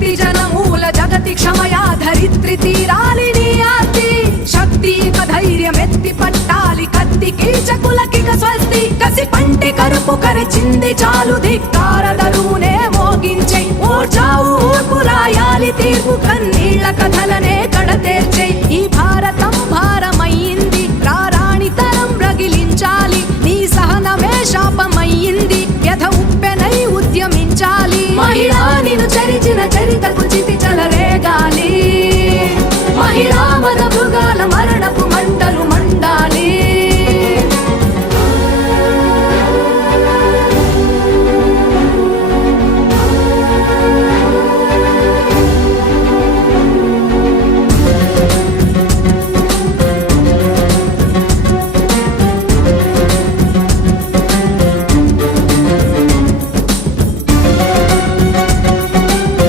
శక్తి జనమూల జగతి క్షమయా ధరిత్రి తీరాలి నీ ఆర్తి శక్తి ధైర్యమెత్తి పట్టాలి కత్తి కీచకులకి స్వస్తి కసి పంటి కరుపు కరచింది చాలు ధిక్కార దరువునే మోగించే ఓర్చావు ఊర్పు రాయాలి తీర్పు కన్నీళ్ల కథలనే కడతేర్చే ఈ భారతం భారమయ్యింది రారాణి తరం రగిలించాలి నీ సహనమే శాపమయ్యింది వ్యధ ఉప్పెనై ఉద్యమించాలి మహిళా